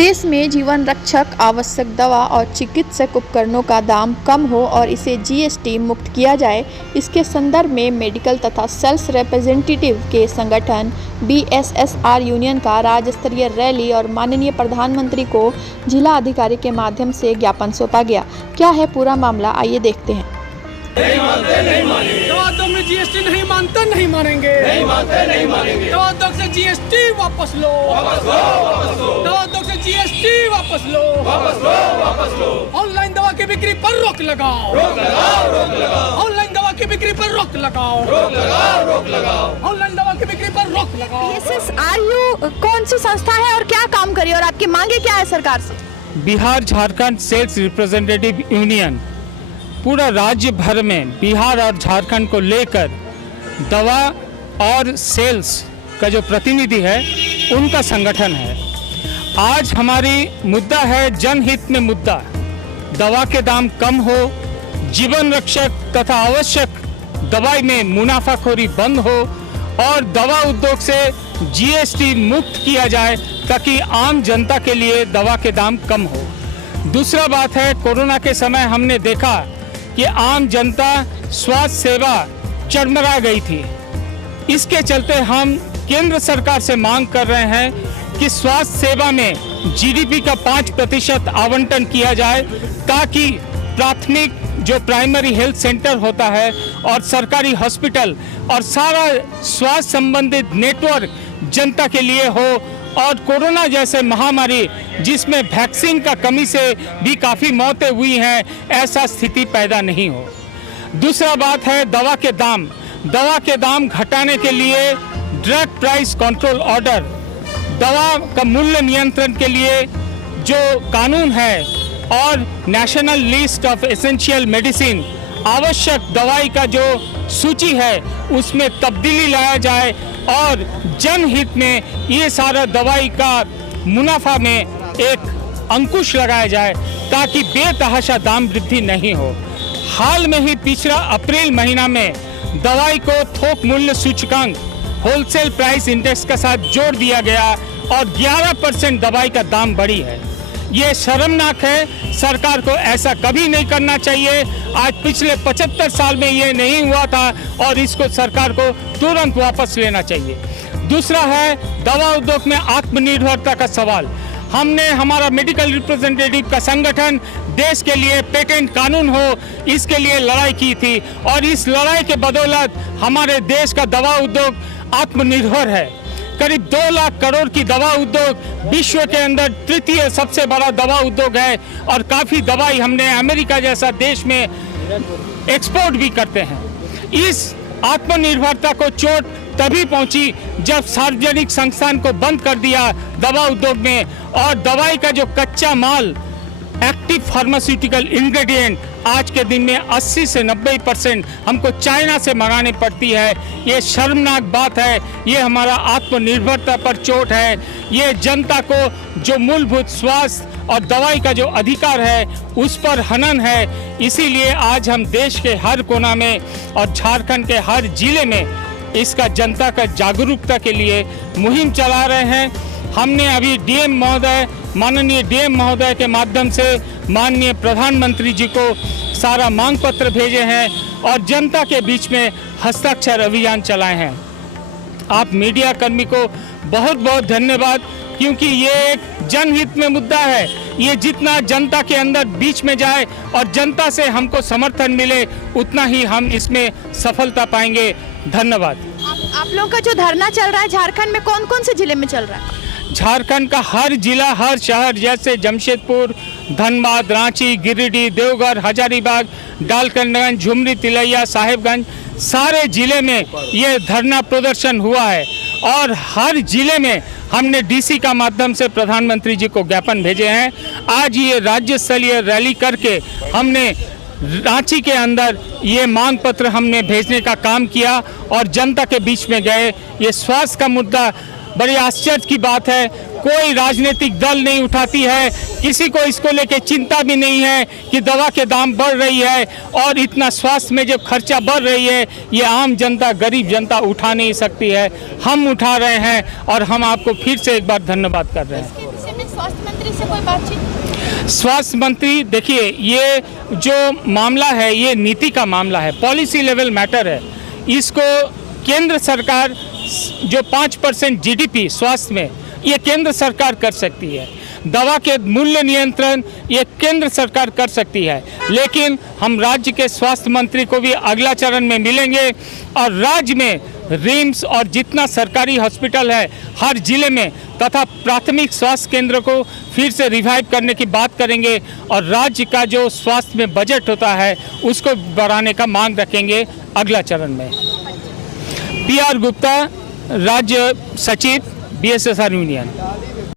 देश में जीवन रक्षक आवश्यक दवा और चिकित्सक उपकरणों का दाम कम हो और इसे जीएसटी मुक्त किया जाए, इसके संदर्भ में मेडिकल तथा सेल्स रिप्रेजेंटेटिव के संगठन बीएसएसआर यूनियन का राज्य स्तरीय रैली और माननीय प्रधानमंत्री को जिला अधिकारी के माध्यम से ज्ञापन सौंपा गया। क्या है पूरा मामला, आइए देखते हैं। नहीं मानते नहीं मानेंगे। दवा उद्योग में जीएसटी नहीं मानते नहीं मानेंगे। नहीं मानते नहीं मानेंगे। दवा उद्योग से जीएसटी वापस लो, वापस लो, वापस लो। दवा उद्योग से जीएसटी वापस लो, वापस लो, वापस लो। ऑनलाइन दवा की बिक्री पर रोक लगाओ, रोक लगाओ, रोक लगाओ। ऑनलाइन दवा की बिक्री पर रोक लगाओ, रोक लगाओ, रोक लगाओ। ऑनलाइन दवा की बिक्री पर रोक लगाओ। बीएसएसआर कौन सी संस्था है और क्या काम करी और आपकी मांगे क्या है सरकार से? Bihar Jharkhand sales representative union पूरा राज्य भर में बिहार और झारखंड को लेकर दवा और सेल्स का जो प्रतिनिधि है उनका संगठन है। आज हमारी मुद्दा है जनहित में मुद्दा, दवा के दाम कम हो, जीवन रक्षक तथा आवश्यक दवाई में मुनाफाखोरी बंद हो और दवा उद्योग से जीएसटी मुक्त किया जाए ताकि आम जनता के लिए दवा के दाम कम हो। दूसरा बात है, कोरोना के समय हमने देखा कि आम जनता स्वास्थ्य सेवा चरमरा गई थी। इसके चलते हम केंद्र सरकार से मांग कर रहे हैं कि स्वास्थ्य सेवा में जीडीपी का 5% आवंटन किया जाए ताकि प्राथमिक जो प्राइमरी हेल्थ सेंटर होता है और सरकारी हॉस्पिटल और सारा स्वास्थ्य संबंधित नेटवर्क जनता के लिए हो और कोरोना जैसे महामारी जिसमें वैक्सीन का कमी से भी काफ़ी मौतें हुई हैं, ऐसा स्थिति पैदा नहीं हो। दूसरा बात है दवा के दाम घटाने के लिए ड्रग प्राइस कंट्रोल ऑर्डर, दवा का मूल्य नियंत्रण के लिए जो कानून है और national list of essential medicine, आवश्यक दवाई का जो सूची है उसमें तब्दीली लाया जाए और जनहित में ये सारा दवाई का मुनाफा में एक अंकुश लगाया जाए ताकि बेतहाशा दाम वृद्धि नहीं हो। हाल में ही पिछला अप्रैल महीना में दवाई को थोक मूल्य सूचकांक होलसेल प्राइस इंडेक्स के साथ जोड़ दिया गया और 11% दवाई का दाम बढ़ी है। ये शर्मनाक है, सरकार को ऐसा कभी नहीं करना चाहिए। आज पिछले 75 साल में ये नहीं हुआ था और इसको सरकार को तुरंत वापस लेना चाहिए। दूसरा है दवा उद्योग में आत्मनिर्भरता का सवाल। हमने हमारा मेडिकल रिप्रेजेंटेटिव का संगठन देश के लिए पेटेंट कानून हो इसके लिए लड़ाई की थी और इस लड़ाई के बदौलत हमारे देश का दवा उद्योग आत्मनिर्भर है। करीब 2 लाख करोड़ की दवा उद्योग विश्व के अंदर तृतीय सबसे बड़ा दवा उद्योग है और काफ़ी दवाई हमने अमेरिका जैसा देश में एक्सपोर्ट भी करते हैं। इस आत्मनिर्भरता को चोट तभी पहुंची जब सार्वजनिक संस्थान को बंद कर दिया दवा उद्योग में और दवाई का जो कच्चा माल एक्टिव फार्मास्यूटिकल इंग्रेडिएंट आज के दिन में 80 से 90% हमको चाइना से मंगानी पड़ती है। ये शर्मनाक बात है, ये हमारा आत्मनिर्भरता पर चोट है, ये जनता को जो मूलभूत स्वास्थ्य और दवाई का जो अधिकार है उस पर हनन है। इसीलिए आज हम देश के हर कोना में और झारखंड के हर जिले में इसका जनता का जागरूकता के लिए मुहिम चला रहे हैं। हमने अभी डीएम महोदय, माननीय डीएम महोदय के माध्यम से माननीय प्रधानमंत्री जी को सारा मांग पत्र भेजे हैं और जनता के बीच में हस्ताक्षर अभियान चलाए हैं। आप मीडिया कर्मी को बहुत बहुत धन्यवाद, क्योंकि ये एक जनहित में मुद्दा है। ये जितना जनता के अंदर बीच में जाए और जनता से हमको समर्थन मिले उतना ही हम इसमें सफलता पाएंगे। धन्यवाद। आप लोगों का जो धरना चल रहा है झारखंड में कौन कौन से जिले में चल रहा है? झारखंड का हर जिला, हर शहर जैसे जमशेदपुर, धनबाद, रांची, गिरिडीह, देवघर, हजारीबाग, डालटनगंज, झुमरी, तिलैया, साहेबगंज, सारे जिले में ये धरना प्रदर्शन हुआ है और हर जिले में हमने डीसी का माध्यम से प्रधानमंत्री जी को ज्ञापन भेजे हैं। आज ये राज्य स्तरीय रैली करके हमने रांची के अंदर ये मांग पत्र हमने भेजने का काम किया और जनता के बीच में गए। ये स्वास्थ्य का मुद्दा बड़ी आश्चर्य की बात है, कोई राजनीतिक दल नहीं उठाती है, किसी को इसको लेके चिंता भी नहीं है कि दवा के दाम बढ़ रही है और इतना स्वास्थ्य में जो खर्चा बढ़ रही है ये आम जनता, गरीब जनता उठा नहीं सकती है। हम उठा रहे हैं और हम आपको फिर से एक बार धन्यवाद कर रहे हैं। मंत्री से कोई बातचीत? स्वास्थ्य मंत्री, देखिए ये जो मामला है ये नीति का मामला है, पॉलिसी लेवल मैटर है। इसको केंद्र सरकार जो 5% जीडीपी स्वास्थ्य में, ये केंद्र सरकार कर सकती है। दवा के मूल्य नियंत्रण ये केंद्र सरकार कर सकती है, लेकिन हम राज्य के स्वास्थ्य मंत्री को भी अगला चरण में मिलेंगे और राज्य में रिम्स और जितना सरकारी हॉस्पिटल है हर जिले में तथा प्राथमिक स्वास्थ्य केंद्र को फिर से रिवाइव करने की बात करेंगे और राज्य का जो स्वास्थ्य में बजट होता है उसको बढ़ाने का मांग रखेंगे अगला चरण में। PR गुप्ता, राज्य सचिव BSSR यूनियन।